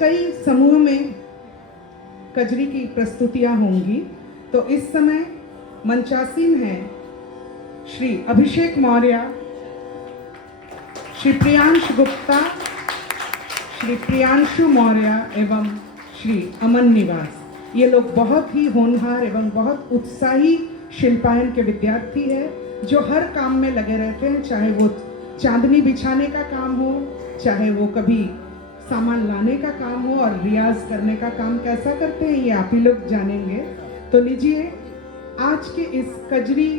कई समूह में कजरी की प्रस्तुतियां होंगी, तो इस समय मंचासीन हैं श्री अभिषेक मौर्य, श्री प्रियांश गुप्ता, श्री प्रियांशु मौर्य एवं श्री अमन निवास। ये लोग बहुत ही होनहार एवं बहुत उत्साही शिल्पायन के विद्यार्थी हैं जो हर काम में लगे रहते हैं, चाहे वो चांदनी बिछाने का काम हो, चाहे वो कभी सामान लाने का काम हो, और रियाज करने का काम कैसा करते हैं ये आप ही लोग जानेंगे। तो लीजिए, आज के इस कजरी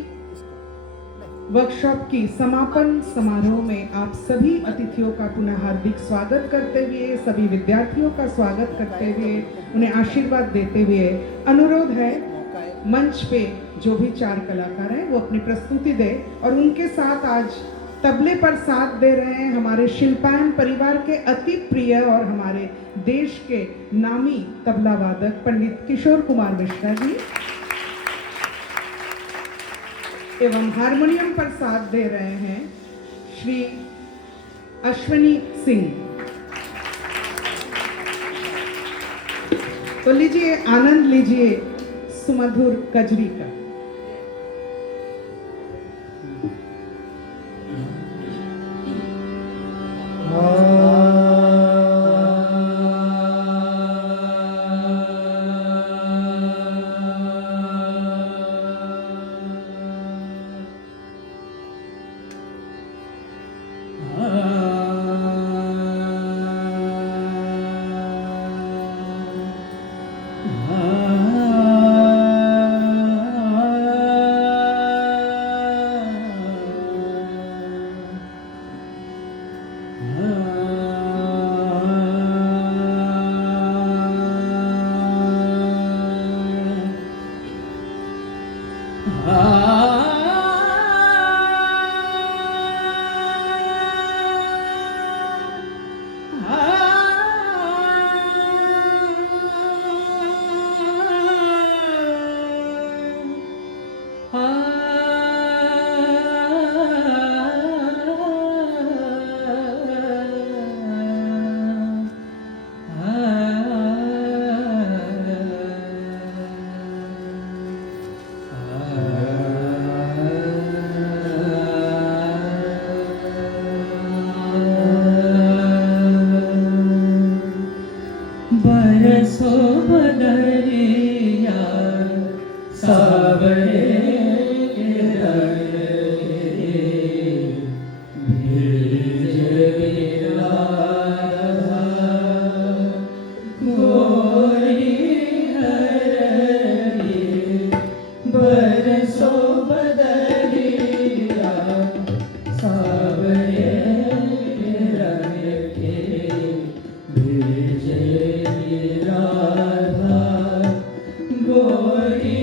वर्कशॉप की समापन समारोह में आप सभी अतिथियों का पुनः हार्दिक स्वागत करते हुए, सभी विद्यार्थियों का स्वागत करते हुए, उन्हें आशीर्वाद देते हुए अनुरोध है मंच पे जो भी 4 कलाकार हैं वो अपनी प्रस्तुति दें। और उनके साथ आज तबले पर साथ दे रहे हैं हमारे शिल्पायन परिवार के अति प्रिय और हमारे देश के नामी तबला वादक पंडित किशोर कुमार मिश्रा जी, एवं हारमोनियम पर साथ दे रहे हैं श्री अश्विनी सिंह। तो लीजिए, आनंद लीजिए सुमधुर कजरी का। गोरी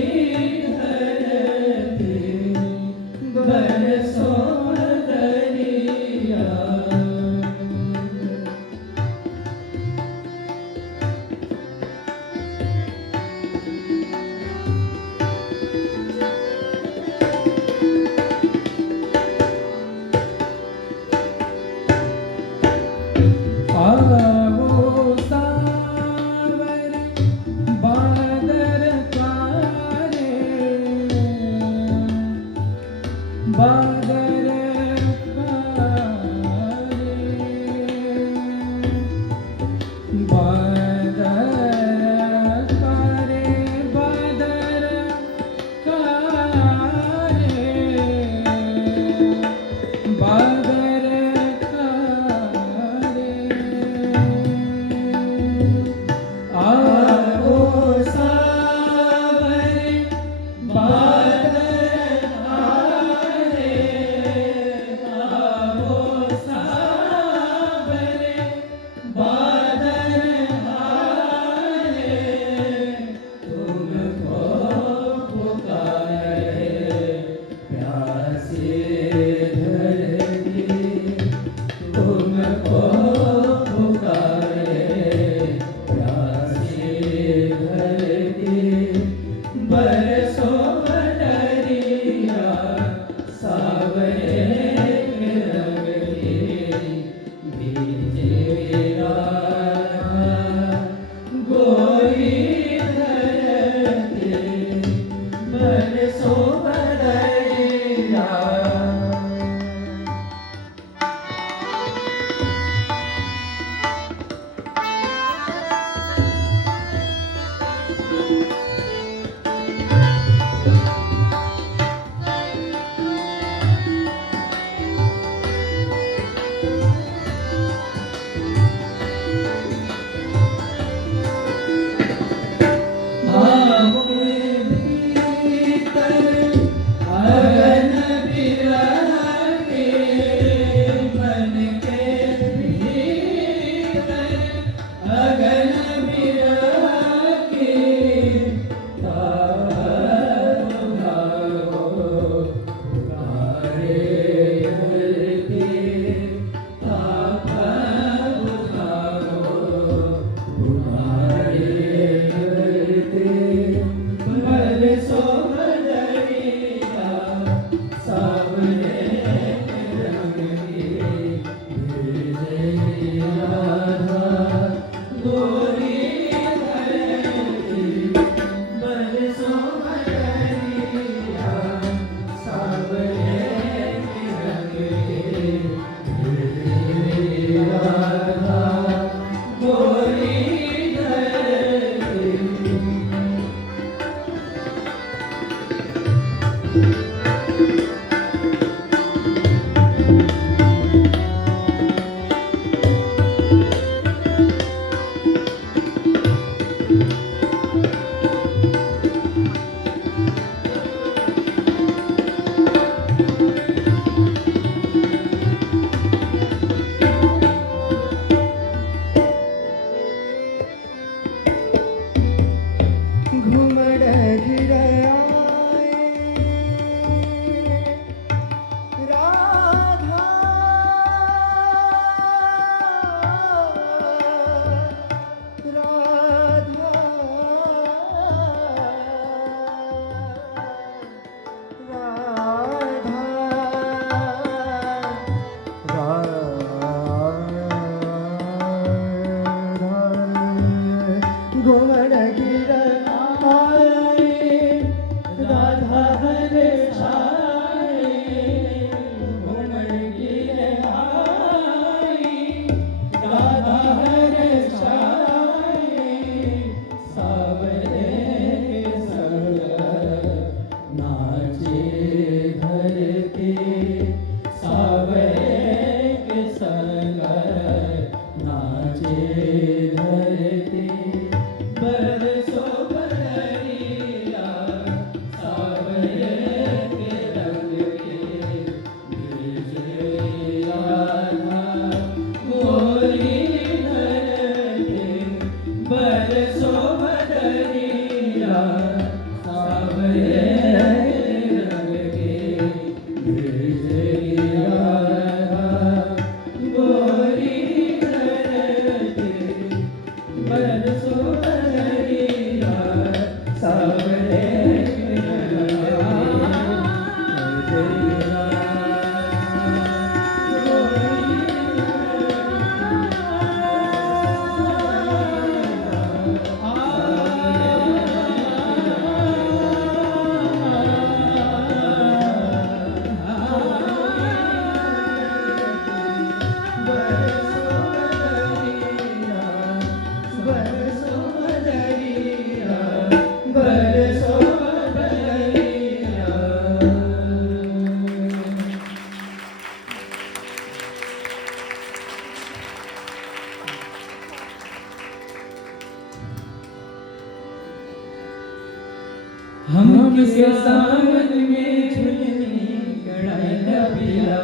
हम के सावन में झुलनी गड़ाई दबिया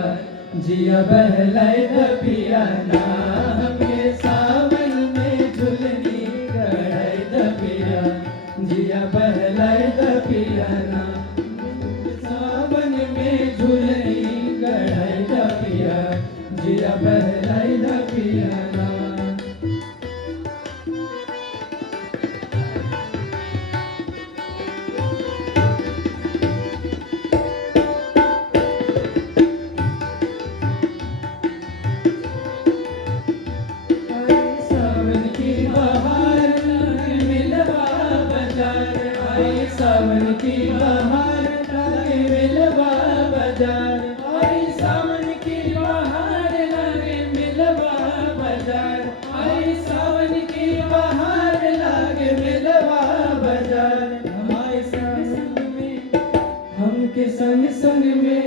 जिया बहलाई दबिया ना हम के सावन में झुलनी गड़ाई दबिया जिया बहलाई दबिया ना सावन में झुलनी गड़ाई दबिया जिया बहलाई दबिया ना सावन की बहार लागे मिलवा बाजार आई सावन की बहार लागे मिलवा बाजार आई सावन की बहार लागे मिलवा बाजार हमारे संग में हमके संग संग में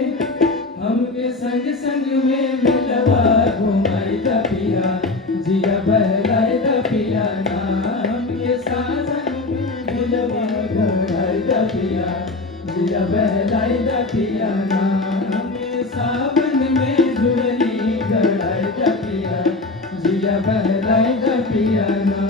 हमके संग संग में मिलवा घुमाई दबिया जिया बहलाई दबिया ना हमके संग संग में मिलवा दबिया जिया बहलाई दबिया ना हमें सावन में झुलनी गड़ाई दबिया जिया बहलाई दबिया ना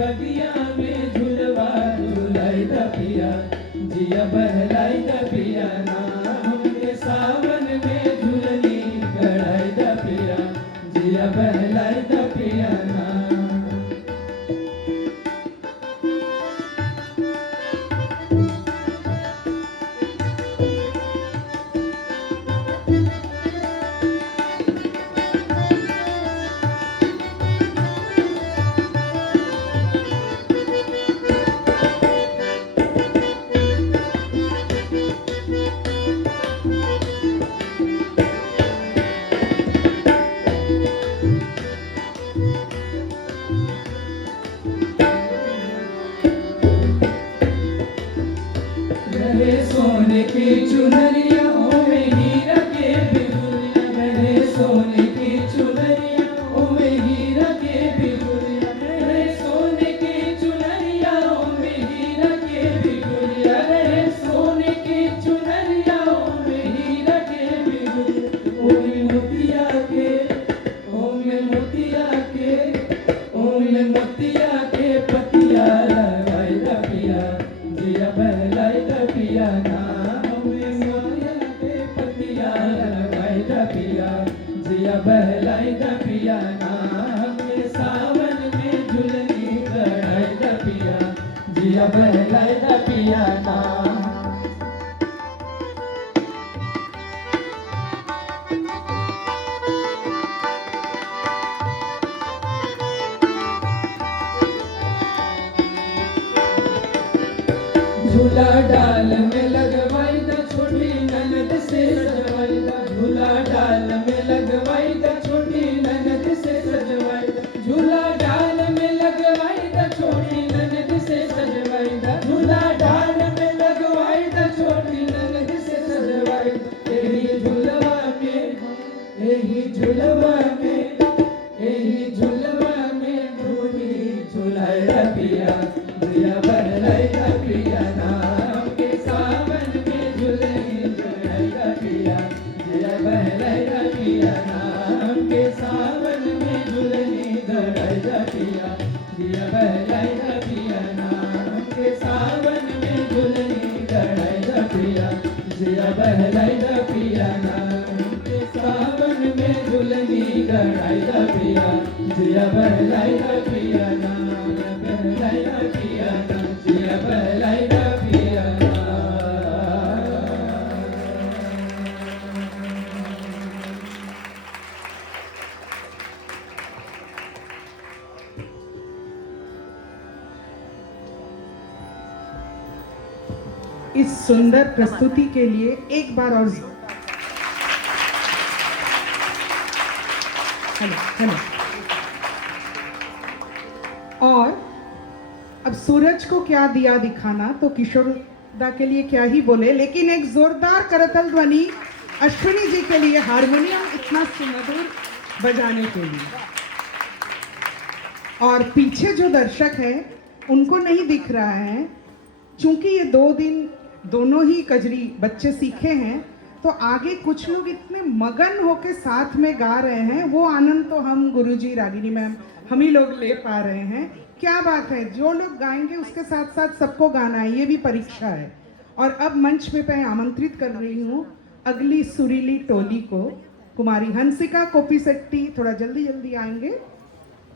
बगिया में झुलवा झुलाई द पिया जिया बहलाई द पिया ना हमके सावन में झुलनी गड़ाई द पिया जिया बहलाई द पिया ना रहे सोने की चुनरिया ओ में हीरा के बिगुलिया रहे सोने की चुनरिया ओ में हीरा के बिगुलिया रहे सोने की चुनरिया ओ में हीरा के बिगुलिया रहे सोने की चुनरिया ओ में हीरा के बिगुलिया ओ में मोतिया के ओ में मोतिया के ओ में मोतिया के पतिया लगाई द पिया जिया बहलाई द पिया ना हमें मोतिया के पतिया लगाई द पिया जिया बहलाई द पिया ना हमें सावन में झुलनी गड़ाई द पिया जिया बहलाई द पिया ना झूला डाल में लगवाई द छोटी ननद से सजवाई द झूला डाल में लगवाई द छोटी ननद से सजवाई द झूला डाल में लगवाई द छोटी ननद से सजवाई द झूला डाल में लगवाई द छोटी ननद से सजवाई द यही झूलवा में भूली झूलाई द पिया जिया बहलाई द पिया नाम के सावन में झुलनी गड़ाई द पिया जिया बहलाई द पिया नाम के सावन में झुलनी गड़ाई द पिया जिया बहलाई द पिया नाम के सावन में झुलनी गड़ाई द पिया जिया बहलाई द पिया नाम के सावन में झुलनी गड़ाई द पिया जिया बहलाई द पिया नाम बहलाई द पिया नाम जिया बहलाई द पिया इस सुंदर प्रस्तुति के लिए एक बार और हेलो और अब सूरज को क्या दिया दिखाना, तो किशोरदा के लिए क्या ही बोले, लेकिन एक जोरदार करतल ध्वनि अश्विनी जी के लिए हारमोनियम इतना सुमधुर बजाने के लिए। और पीछे जो दर्शक हैं उनको नहीं दिख रहा है, क्योंकि ये 2 दिन दोनों ही कजरी बच्चे सीखे हैं, तो आगे कुछ लोग इतने मगन होके साथ में गा रहे हैं, वो आनंद तो हम गुरुजी, रागिनी मैम, हम ही लोग ले पा रहे हैं। क्या बात है, जो लोग गाएंगे उसके साथ साथ सबको गाना है, ये भी परीक्षा है। और अब मंच पे मैं आमंत्रित कर रही हूँ अगली सुरीली टोली को, कुमारी हंसिका कोपिसेट्टी थोड़ा जल्दी जल्दी आएंगे,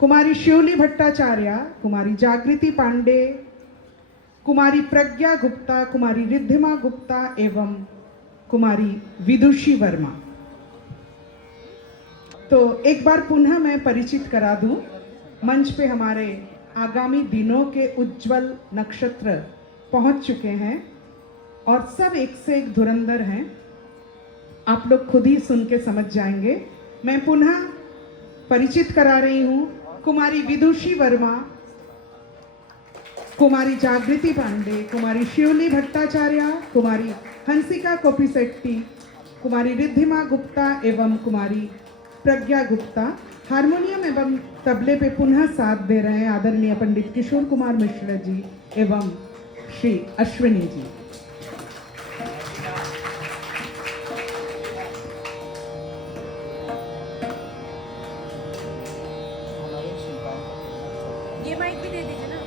कुमारी शिवली भट्टाचार्य, कुमारी जागृति पांडे, कुमारी प्रज्ञा गुप्ता, कुमारी रिद्धिमा गुप्ता एवं कुमारी विदुषी वर्मा। तो एक बार पुनः मैं परिचित करा दूं, मंच पे हमारे आगामी दिनों के उज्जवल नक्षत्र पहुंच चुके हैं और सब एक से एक धुरंधर हैं, आप लोग खुद ही सुन के समझ जाएंगे। मैं पुनः परिचित करा रही हूं कुमारी विदुषी वर्मा, कुमारी जागृति पांडे, कुमारी शिवली भट्टाचार्य, कुमारी हंसिका कोपिसेट्टी, कुमारी रिद्धिमा गुप्ता एवं कुमारी प्रज्ञा गुप्ता। हारमोनियम एवं तबले पे पुनः साथ दे रहे हैं आदरणीय पंडित किशोर कुमार मिश्र जी एवं श्री अश्विनी जी। ये माइक भी दे दीजिए ना।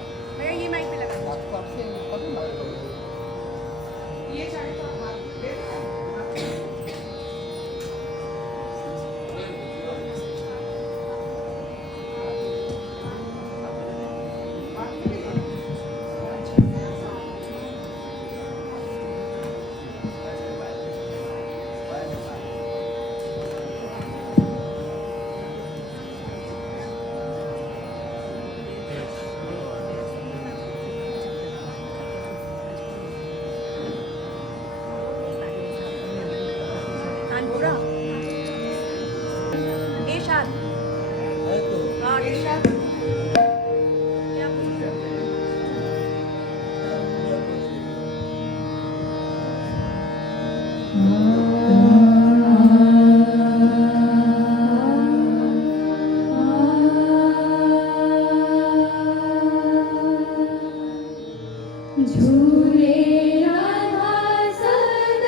झूले राधा सन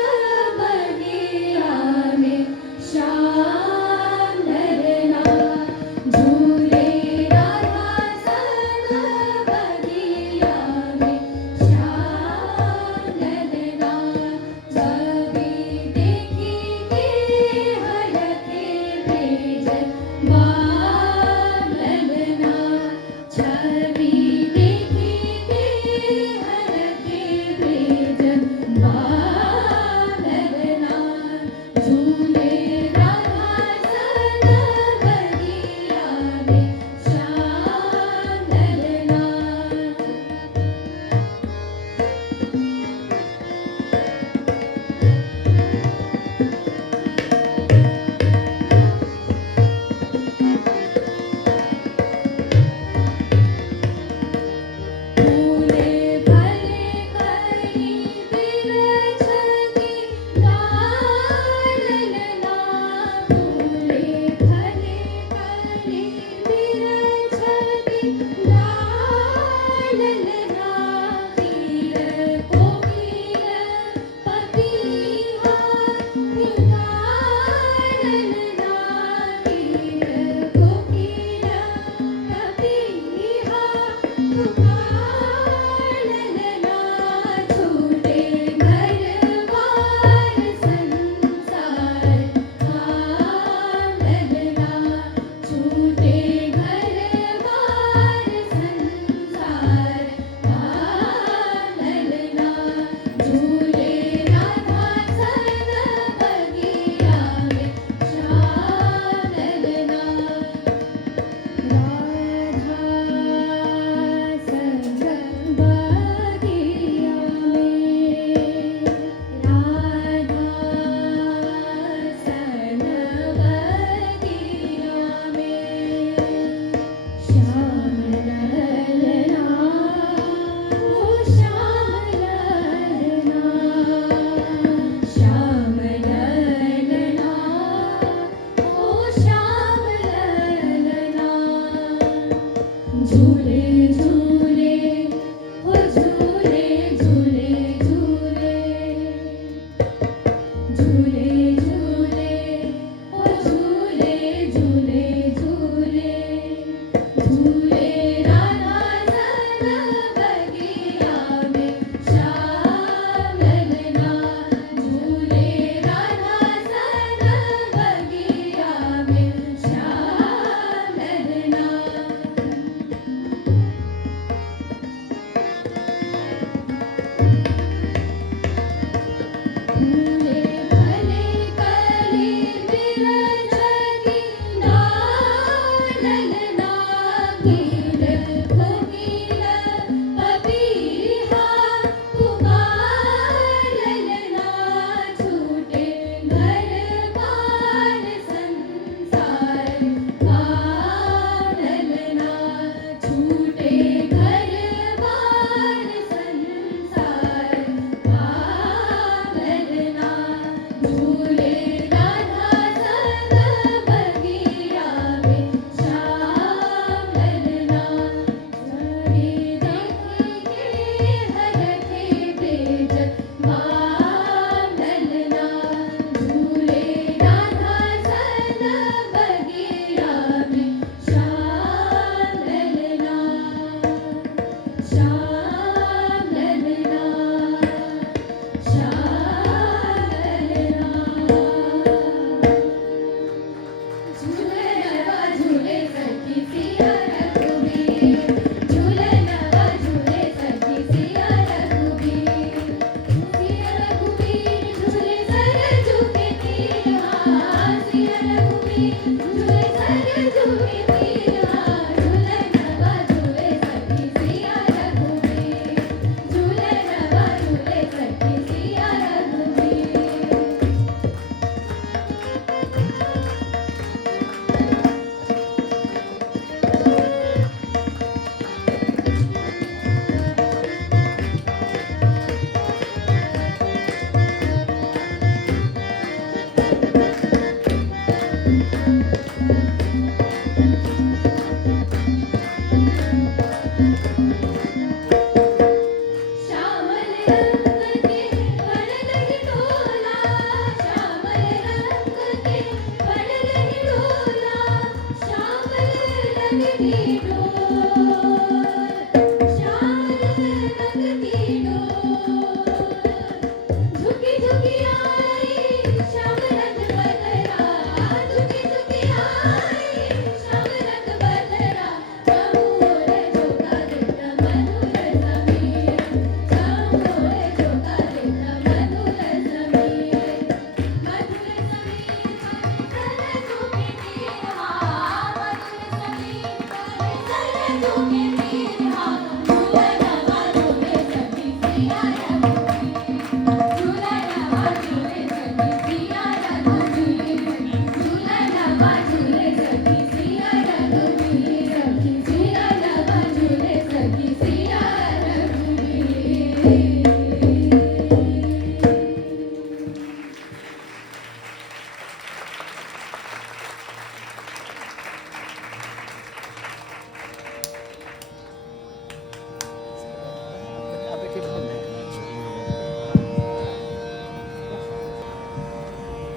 बगिया में श्याम ललना झूले राधा सन बगिया में श्याम ललना छवि देखी के हरखे भेजन बाम ललना छवि देखी के हरखे भेजन बाम ललना झूले राधा सन बगिया में श्याम ललना फूले भले कली बिरछगी लालना फूले भले कली बिरछगी लालना कीर कोकिल पपीहा पुकारलना कीर कोकिल पपीहा पुकारलना छूटे घर बार संसार ललना छूटे घर बार संसार ललना झूले राधा सन बगिया में श्याम ललना राधा सन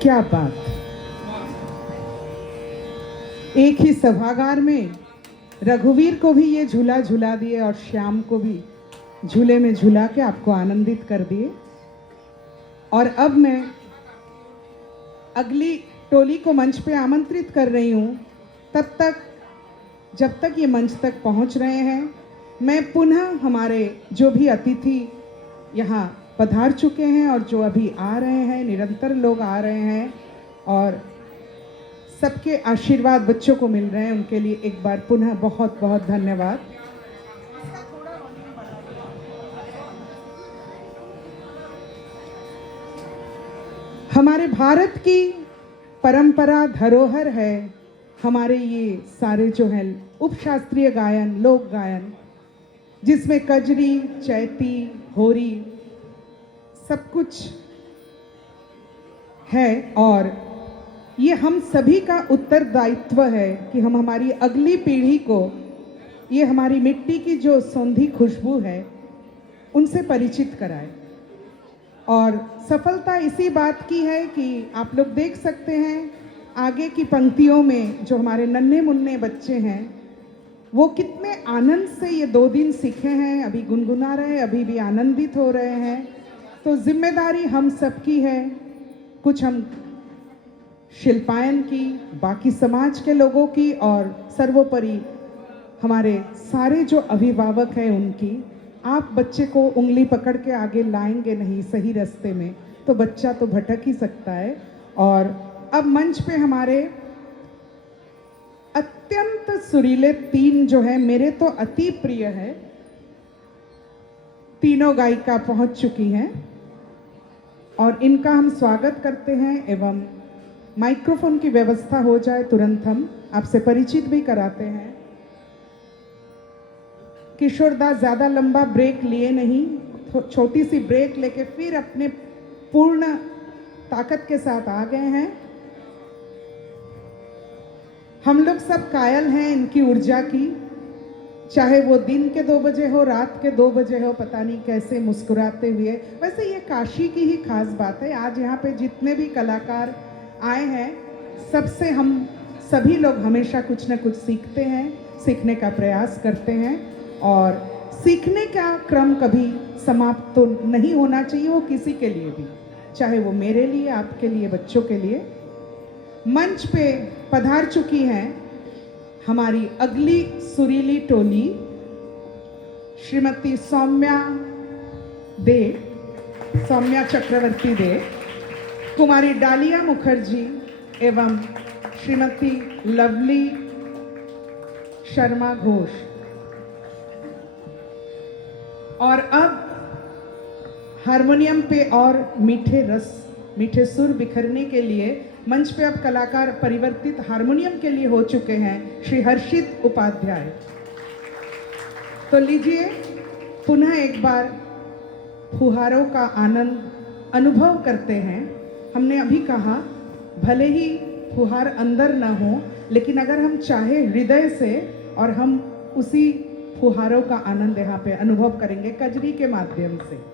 क्या बात। एक ही सभागार में रघुवीर को भी ये झूला झूला दिए और श्याम को भी झूले में झूला के आपको आनंदित कर दिए। और अब मैं अगली टोली को मंच पे आमंत्रित कर रही हूँ। तब तक, जब तक ये मंच तक पहुँच रहे हैं, मैं पुनः हमारे जो भी अतिथि यहाँ पधार चुके हैं और जो अभी आ रहे हैं, निरंतर लोग आ रहे हैं और सबके आशीर्वाद बच्चों को मिल रहे हैं, उनके लिए एक बार पुनः बहुत बहुत धन्यवाद। हमारे भारत की परंपरा धरोहर है हमारे ये सारे जो हैं उपशास्त्रीय गायन, लोक गायन, जिसमें कजरी, चैती, होरी सब कुछ है। और ये हम सभी का उत्तरदायित्व है कि हम हमारी अगली पीढ़ी को ये हमारी मिट्टी की जो सौंधी खुशबू है उनसे परिचित कराएं। और सफलता इसी बात की है कि आप लोग देख सकते हैं आगे की पंक्तियों में जो हमारे नन्हे मुन्ने बच्चे हैं वो कितने आनंद से ये 2 दिन सीखे हैं, अभी गुनगुना रहे हैं, अभी भी आनंदित हो रहे हैं। तो जिम्मेदारी हम सबकी है, कुछ हम शिल्पायन की, बाकी समाज के लोगों की और सर्वोपरि हमारे सारे जो अभिभावक हैं उनकी। आप बच्चे को उंगली पकड़ के आगे लाएंगे नहीं सही रास्ते में तो बच्चा तो भटक ही सकता है। और अब मंच पे हमारे अत्यंत सुरीले 3 जो है, मेरे तो अति प्रिय है, तीनों गायिका पहुंच चुकी हैं और इनका हम स्वागत करते हैं। एवं माइक्रोफोन की व्यवस्था हो जाए तुरंत हम आपसे परिचित भी कराते हैं। किशोरदास ज़्यादा लंबा ब्रेक लिए नहीं, छोटी सी ब्रेक लेके फिर अपने पूर्ण ताकत के साथ आ गए हैं। हम लोग सब कायल हैं इनकी ऊर्जा की, चाहे वो दिन के 2 बजे हो, रात के 2 बजे हो, पता नहीं कैसे मुस्कुराते हुए। वैसे ये काशी की ही खास बात है, आज यहाँ पे जितने भी कलाकार आए हैं सबसे हम सभी लोग हमेशा कुछ ना कुछ सीखते हैं, सीखने का प्रयास करते हैं। और सीखने का क्रम कभी समाप्त तो नहीं होना चाहिए, वो किसी के लिए भी, चाहे वो मेरे लिए, आपके लिए, बच्चों के लिए। मंच पे पधार चुकी हैं हमारी अगली सुरीली टोली, श्रीमती सौम्या चक्रवर्ती दे, कुमारी डालिया मुखर्जी एवं श्रीमती लवली शर्मा घोष। और अब हारमोनियम पे और मीठे सुर बिखरने के लिए मंच पे अब कलाकार परिवर्तित हारमोनियम के लिए हो चुके हैं, श्री हर्षित उपाध्याय। तो लीजिए पुनः एक बार फुहारों का आनंद अनुभव करते हैं। हमने अभी कहा भले ही फुहार अंदर ना हो, लेकिन अगर हम चाहे हृदय से, और हम उसी फुहारों का आनंद यहाँ पे अनुभव करेंगे कजरी के माध्यम से।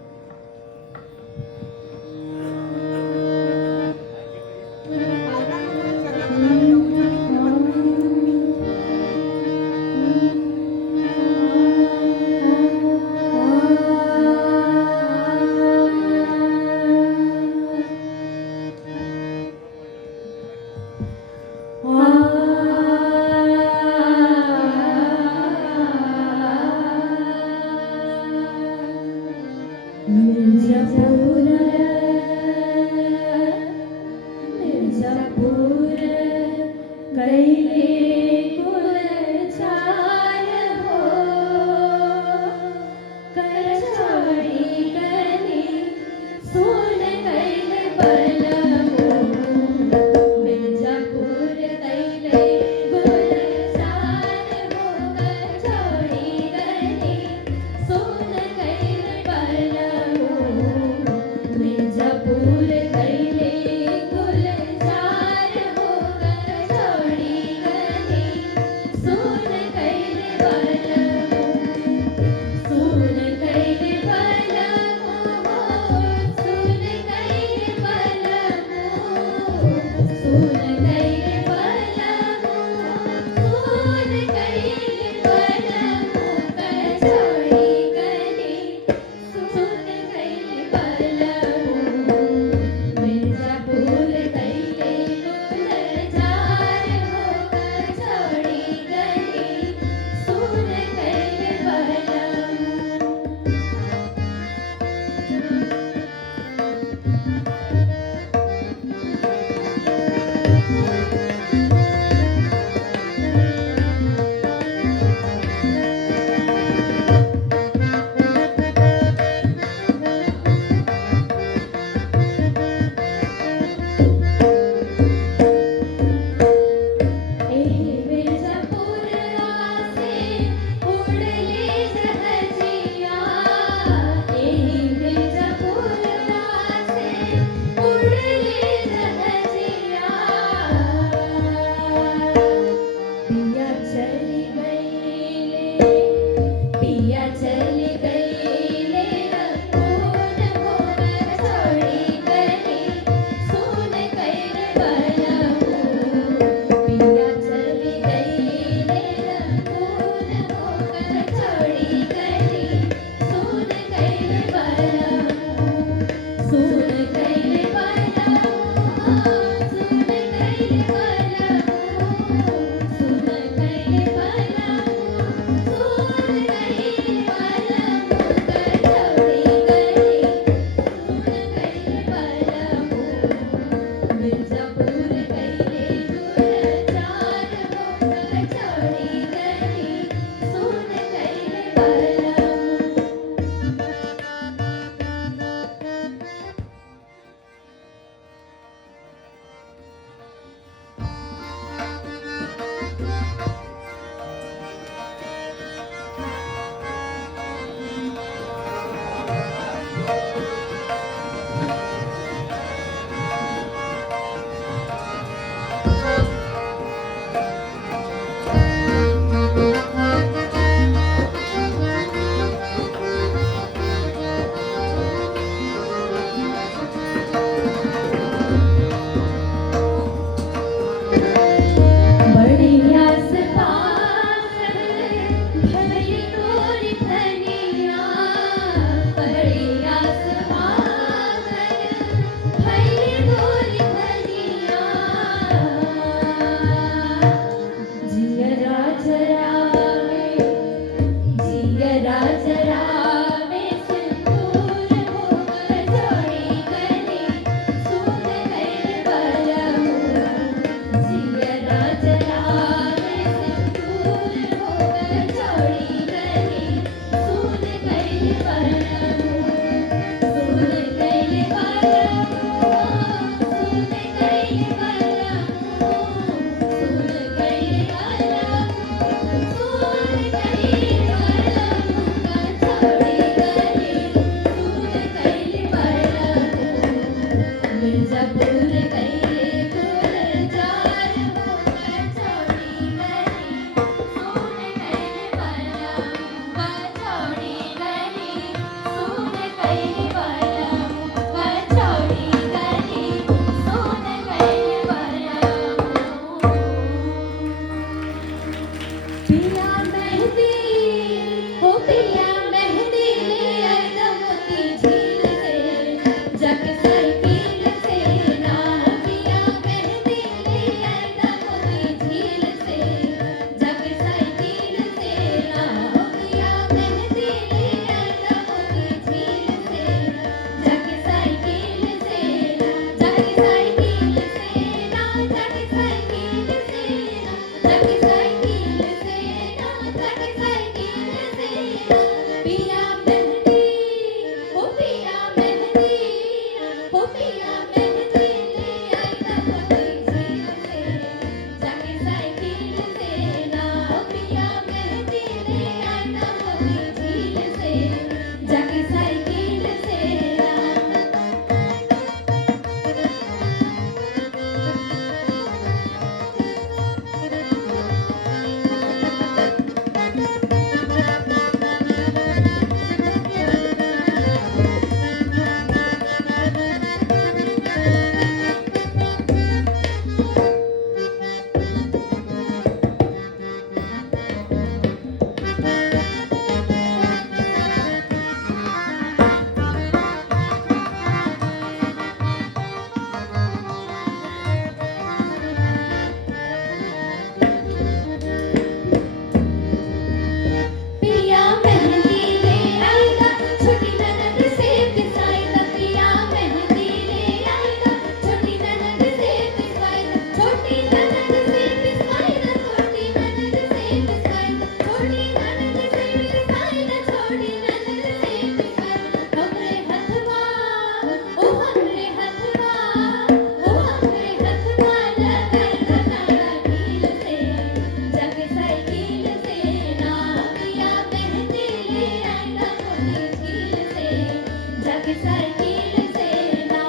जाके साइकिल से ना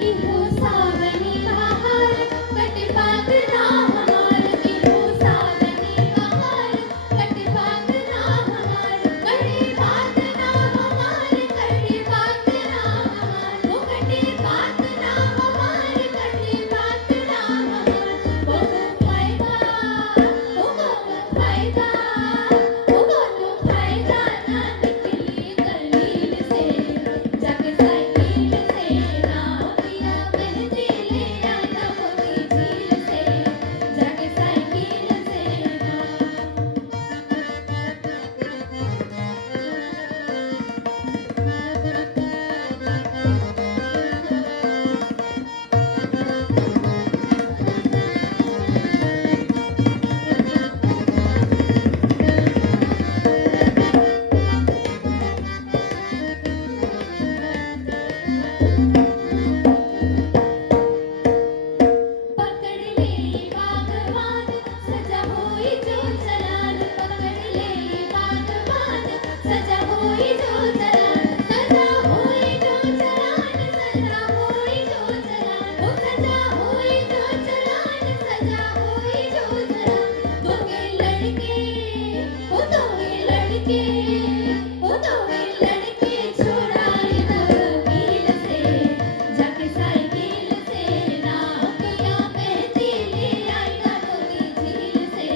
इहो सावनी बहार कट पात ना हमार इहो सावनी बहार कट पात ना हमार कड़ी बात ना हमार कड़ी बात ना हमार वो कड़ी बात ना हमार कड़ी बात ना हमार वो फायदा ना निकली दलील से जाके साइकिल से ना पिया मेहंदी ले आया मोती झील से जाके साइकिल से ना पकड़ ले बागवान सजा होई जो चलान पकड़ ले बागवान सजा होई जो चलान सजा होई जो चलान सजा होई जो चलान ओ सजा होई जो चलान सजा होई जो चलान दोगे लड़के ओ दोगे लड़के ओ दोगे लड़के छोड़ाए वकील से जाके साइकिल से ना पिया मेहंदी ले आया मोती झील से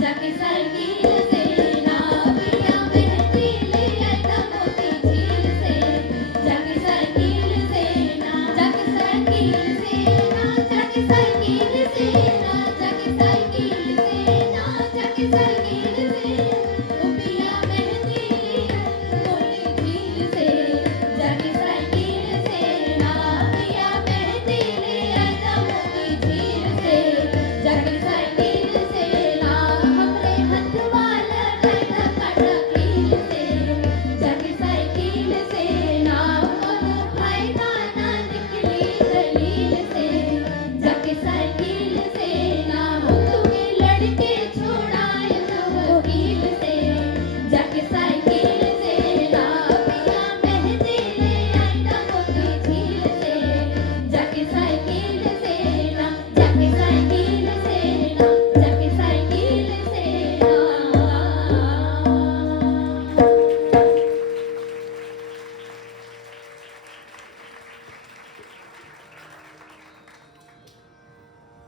जाके साइकिल से ना पिया मेहंदी ले आया मोती झील से जाके साइकिल से ना जाके साइकिल से ना जाके साइकिल से ना जाके साइकिल से ना जाके साइकिल से ओ पिया मेहंदी ले मोती झील से जाके साइकिल से ना पिया मेहंदी ले आया मोती झील से जाके साइकिल से ना हमरे हाथ वाला काटा काटा कील से जाके साइकिल से ना कोनो फायदा ना निकली दलील से जाके साइकिल से ना हम तुम्हें लड़के छोड़ाए वकील से जाके साइकिल से ना पिया मेहंदी ले आया मोती झील से जाके साइकिल से ना जाके साइकिल से ना जाके साइकिल से ना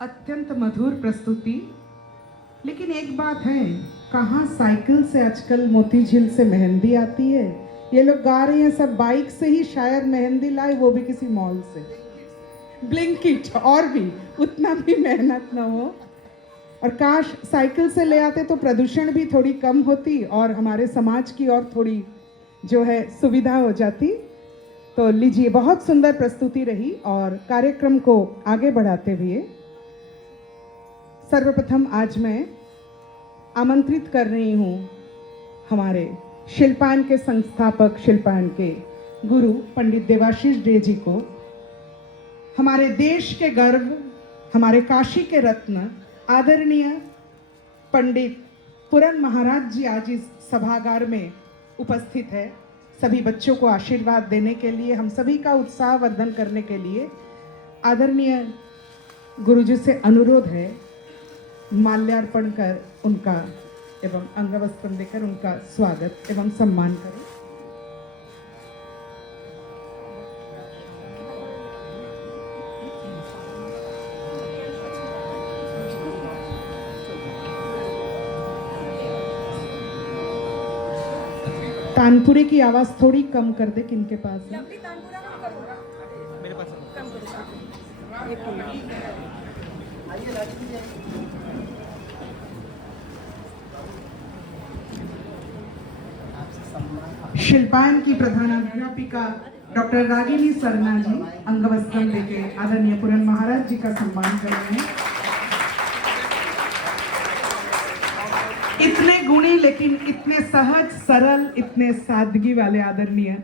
अत्यंत मधुर प्रस्तुति। लेकिन एक बात है, कहाँ साइकिल से आजकल मोती झील से मेहंदी आती है। ये लोग गा रहे हैं सब बाइक से ही शायद मेहंदी लाए, वो भी किसी मॉल से। ब्लिंकिट और भी उतना भी मेहनत न हो। और काश साइकिल से ले आते तो प्रदूषण भी थोड़ी कम होती और हमारे समाज की और थोड़ी जो है सुविधा हो जाती। तो लीजिए, बहुत सुंदर प्रस्तुति रही। और कार्यक्रम को आगे बढ़ाते हुए सर्वप्रथम आज मैं आमंत्रित कर रही हूँ हमारे शिल्पायन के संस्थापक, शिल्पायन के गुरु पंडित देवाशीष डे जी को। हमारे देश के गर्व, हमारे काशी के रत्न आदरणीय पंडित पुरन महाराज जी आज इस सभागार में उपस्थित है। सभी बच्चों को आशीर्वाद देने के लिए, हम सभी का उत्साहवर्धन करने के लिए आदरणीय गुरुजी से अनुरोध है, माल्यार्पण कर उनका एवं अंगवस्त्र देकर उनका स्वागत एवं सम्मान करें। तानपुरे की आवाज थोड़ी कम कर दे, किनके पास है? मेरे पास शिल्पायन की प्रधानाध्यापिका डॉक्टर रागिनी सरना जी अंगवस्त्र लेके आदरणीय पुरन महाराज जी का सम्मान कर रहे हैं। लेकिन इतने सहज सरल, इतने सादगी वाले आदरणीय